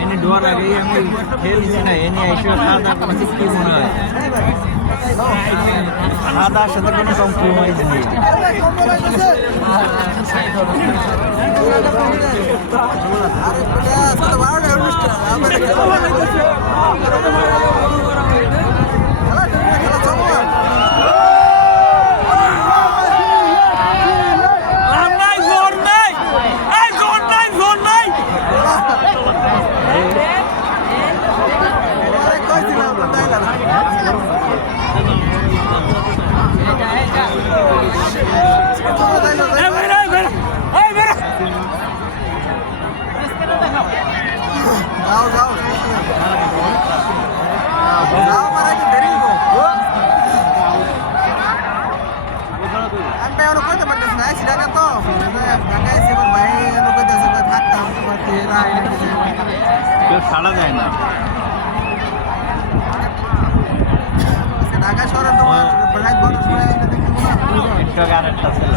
এনে ডোয়ার আগে আমি খেলছি না এনে এসে খাওয়া দাওয়া করেছি কি মনে হয় খাওয়া দাওয়ার সাথে কোনো কম্প্রোমাইজ নেই ছাড়া যায় না ঢাকা শহরে তোমার আরেকটা ছিল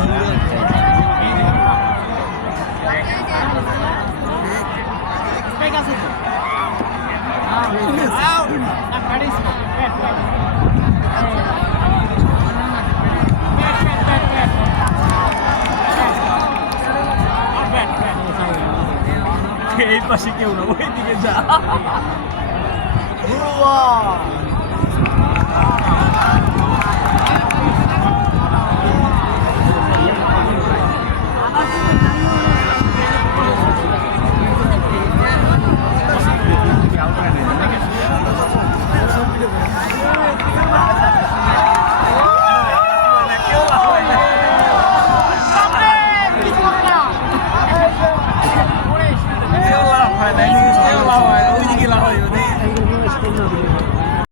এই পাশে কেউ না ওই দিকে যা